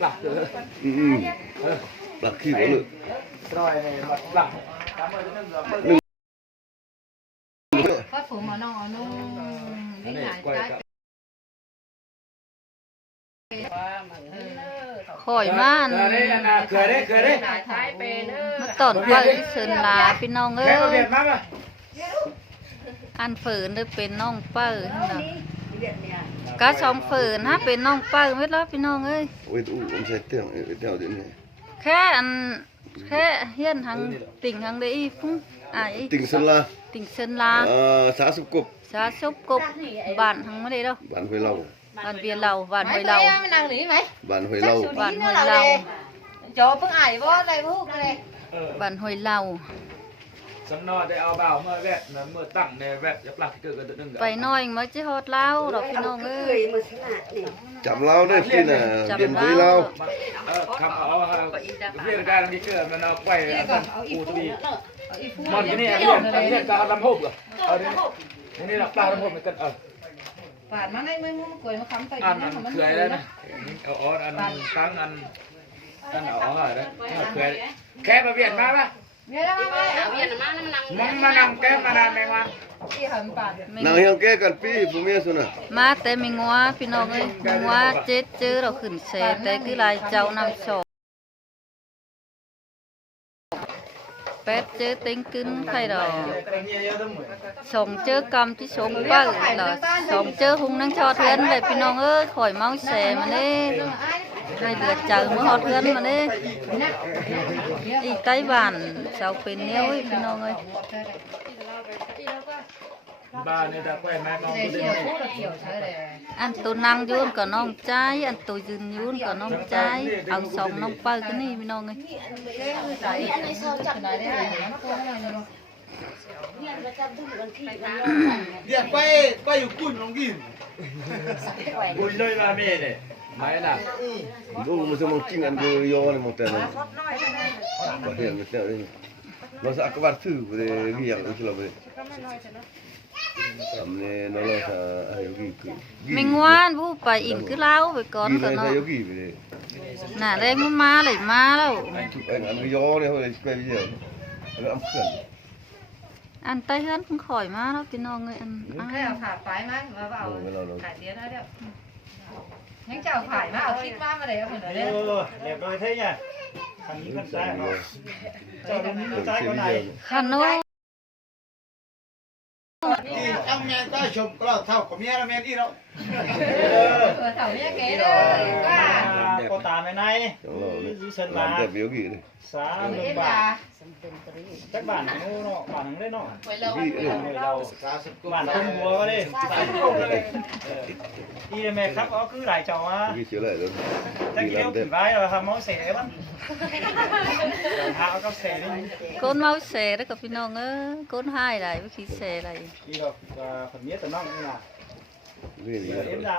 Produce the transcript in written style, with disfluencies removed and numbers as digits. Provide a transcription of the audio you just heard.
หลักเลย หลักขี้หัวเลย รอยในหลัก ก็phủ mà nó đi lại cái ข่อยมาอัน เคยได้ มาตอนเปิดเชิญลาพี่น้องเอ้ แค่มาเรีย ย นมากเลย อันฝืนได้เป็นน้องเปิดนะก็สองฝืนฮะเป็นน้องเปิดไม่รับพี่น้องเอ้ย โอ้ยอู้ผมใส่เตี้ยงเตี้ยงเดี๋ยวนี้ แค่อันแค่เฮียนทางติ่งทางได้อีฟุ้งติ่งสลา ติ่งเชิญลา สาสุกบ สาซุบกบบ้านทางไม่ได้đâu บ้านห้วยเล่า บ้านเวียนเราบ้านห้วยเรา mày nàng lý mày บ้านห้วยเล่า บ้านห้วยเรา chỗ phương ải vô đây vô này บ้านห้วยเรา สำนอได้เอาเบาเมื่อแวดเมื่อตั้งในแวดยับหลักเกิดกันตัวนึง ไปน้อยมาจะฮอดเล่าดอกพี่น้องเอ้ย จำเล่าได้พี่น่ะเรียนห้วยเล่า คำเอาเรียกการที่เกิดมันเอาไปอูตบีมันที่นี่เรียกการลำพบเหรอนี่เราปลาลำพบเหมือนกันvà nó này mới mua cười nó khắm tay อันเคยแล้วนะอ๋ออันตั้งอันอ๋อเหรอเคยแค่มาเวียนมาป่ะ nghe đó mày มึงมานำแก้มานานแมงวัน đi hầm bản นางเฮียงแก้กันพี่ผู้เมียสุน่ะ มาแต่มีงัวพี่น้องเอ้ยมีงัวเจ็ดเจอเราขึ้นเสแต่คือลายเจ้านำโชเป็ดเจอติงกึนใครดอกส่งเจอกำที่สงเปิ้ลเหรอส่งเจอหุงนั่งชอเทือนเลยพี่น้องเอ้ยข่อยเมาเสมาเน่ให้เดือดเจอมื่อหอเทือนมาเน่อีใต้บ้านเจ้าเป็นเนี้ยพี่น้องเอ้ย บ้านนี่ตะแควแม่น้อง để chiều phút là chiều chơi để อันตัวนั่งยืนกับน้องใจอันตัวยืนยืนกับน้องใจเอาสองน้องเปิ้ลกันนี่พี่น้องเอ้ย cái này đấy nó cô này rồi เดี๋ยวไปอยู่กุ่นน้องกิน บุญเลยมาเม่เนี่ยไม่ล่ะ ดูมันจะมองจริงอันเดียวยอนี่มองแต่ละก็เห็นมันแต่นี่เราสักกบฏถือไปเลยกี่อย่างที่เราไปทำเนี่ยน้องเราจะอายุกี่คือ ไม่งวนผู้ไปอินคือเล่าไปก่อน กี่ ก่อน เลย เนาะ อายุกี่ไปเลย น่ะแรงมันมาเลยมาแล้ว อันยอเนี่ยเขาเลยไปเยอะแล้วอันเพื่อน อันใต้เฮือนเพิ่งข่อยมาแล้วพี่น้องเอ้ยอัน cái nào phải phải má mà vào cải tiến đó đấy những chào phải má ở khít má mà để ở phần đấy เรียบร้อยเท่เนี่ยคันนี้คันซ้ายเนาะเจ้าตรงนี้ซ้ายคนไหน คันโน้ นี่ทำงานใต้ชมก็เท่ากับเมียละเมียนี่เนาะ thảo nhé kế đấy quá ก็ตามไปไหน ของเราเนี่ย ยูเซน ร้า ลาน แบบเดียวกี่เลย สาม biết บาท là จักบาทเนาะบาทนึงได้เนาะ กี่เลย เราบาทต้นหัวก็ได้นี่แม่ครับเอาคือหลายเจ้ามา กี่เชื่ออะไรเลย ถ้า กี่ กิน ร้า เลี้ย น ว เด็ดถึงไรเราทำเมาเสบ้างเอาก็เสนี่ con mau xè đó cảพี่น้องเอ้ยcon hai lại với khí xè này นี่เราคนนี้แต่น้องนี่นะ นี่ เอ็มดา